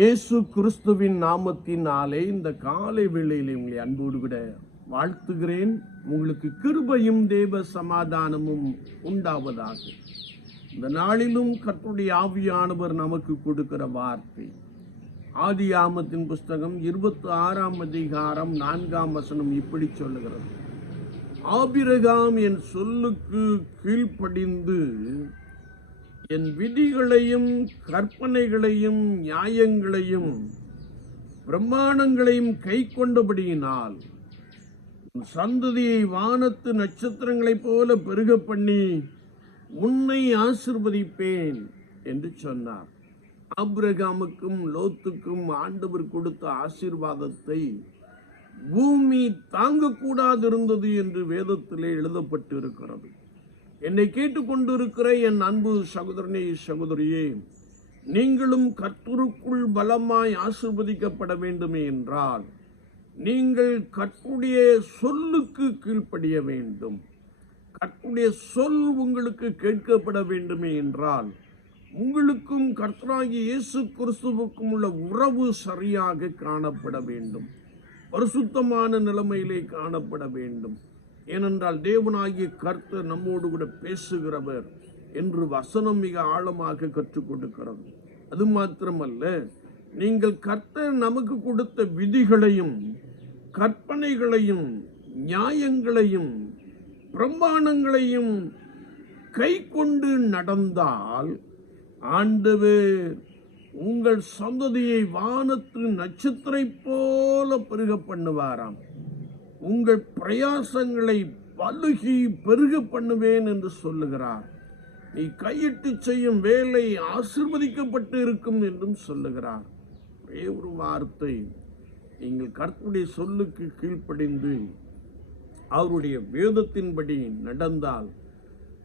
இயேசு கிறிஸ்துவின் நாமத்தினாலே இந்த காலை வேளையிலே உங்களை அன்போடு கூட வாழ்த்துகிறேன். உங்களுக்கு கிருபையும் தேவ சமாதானமும் உண்டாவதாக. இந்த நாளிலும் கற்றுடைய ஆவியானவர் நமக்கு கொடுக்கிற வார்த்தை. ஆதி ஆமத்தின் புஸ்தகம் இருபத்தி ஆறாம் அதிகாரம் நான்காம் வசனம் இப்படி சொல்லுகிறது. ஆபிரகாம் என் சொல்லுக்கு கீழ்ப்படிந்து என் விதிகளையும் கற்பனைகளையும் நியாயங்களையும் பிரமாணங்களையும் கை கொண்டபடியினால் உன் சந்ததியை வானத்து நட்சத்திரங்களைப் போல பெருக பண்ணி உன்னை ஆசிர்வதிப்பேன் என்று சொன்னார். ஆப்ரகாமுக்கும் லோத்துக்கும் ஆண்டவர் கொடுத்த ஆசீர்வாதத்தை பூமி தாங்கக்கூடாதிருந்தது என்று வேதத்திலே எழுதப்பட்டு இருக்கிறது என்னை கேட்டுக்கொண்டிருக்கிற என் அன்பு சகோதரனே சகோதரியே நீங்களும் கர்த்தருக்குள் பலமாய் ஆசிர்வதிக்கப்பட வேண்டுமே என்றால் நீங்கள் கற்புடைய சொல்லுக்கு கீழ்ப்படிய வேண்டும். கர்த்தருடைய சொல் உங்களுக்கு கேட்கப்பட வேண்டுமே என்றால் உங்களுக்கும் கர்த்தராகி இயேசு கிறிஸ்துவுக்கும் உள்ள உறவு சரியாக காணப்பட வேண்டும். பரிசுத்தமான நிலைமையிலே காணப்பட வேண்டும். ஏனென்றால் தேவனாகிய கர்த்தர் நம்மோடு கூட பேசுகிறவர் என்று வசனம் மிக ஆழமாக கற்றுக் கொடுக்கிறது. அது மாத்திரமல்ல நீங்கள் கர்த்தர் நமக்கு கொடுத்த விதிகளையும் கற்பனைகளையும் நியாயங்களையும் பிரமாணங்களையும் கை கொண்டு நடந்தால் ஆண்டவர் உங்கள் சந்ததியை வானத்து நட்சத்திரை போல பெருக பண்ணுவாராம். உங்கள் பிரயாசங்களை பலுகி பெருக பண்ணுவேன் என்று சொல்லுகிறார். நீ கையிட்டு செய்யும் வேலை ஆசிர்வதிக்கப்பட்டு இருக்கும் என்றும் சொல்லுகிறார். ஒரே ஒரு வார்த்தை நீங்கள் கர்த்தருடைய சொல்லுக்கு கீழ்ப்படிந்து அவருடைய வேதத்தின்படி நடந்தால்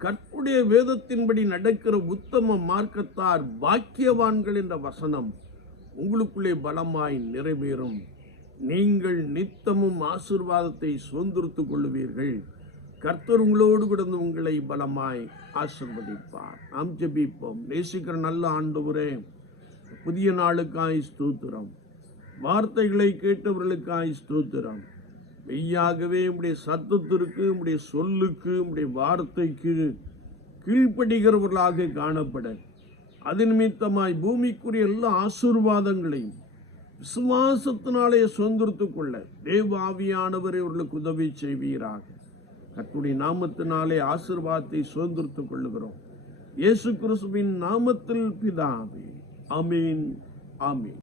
கற்புடைய வேதத்தின்படி நடக்கிற உத்தம மார்க்கத்தார் பாக்கியவான்கள் என்ற வசனம் உங்களுக்குள்ளே பலமாய் நிறைவேறும். நீங்கள் நித்தமும் ஆசிர்வாதத்தை சுதந்திரத்துக் கொள்ளுவீர்கள். கர்த்தர் உங்களோடு கிடந்து உங்களை பலமாய் ஆசிர்வதிப்பார். நாம் ஜபிப்போம். நேசிக்கிற நல்ல ஆண்டவரே புதிய நாளுக்காய் ஸ்தோத்திரம். வார்த்தைகளை கேட்டவர்களுக்காய் ஸ்தோத்திரம். மெய்யாகவே உடைய சத்தத்திற்கு உடைய சொல்லுக்கு உடைய வார்த்தைக்கு கீழ்ப்படுகிறவர்களாக காணப்பட. அது நிமித்தமாய் பூமிக்குரிய எல்லா ஆசீர்வாதங்களையும் விசுவாசத்தினாலே சுதந்திரத்துக்குள்ள தேவ ஆவியானவரை அவர்களுக்கு உதவி செய்வீராக. கத்துடைய நாமத்தினாலே ஆசிர்வாதத்தை சுதந்திரத்துக் கொள்ளுகிறோம். இயேசு கிறிஸ்துவின் நாமத்தில் பிதாவே. அமீன் ஆமீன்.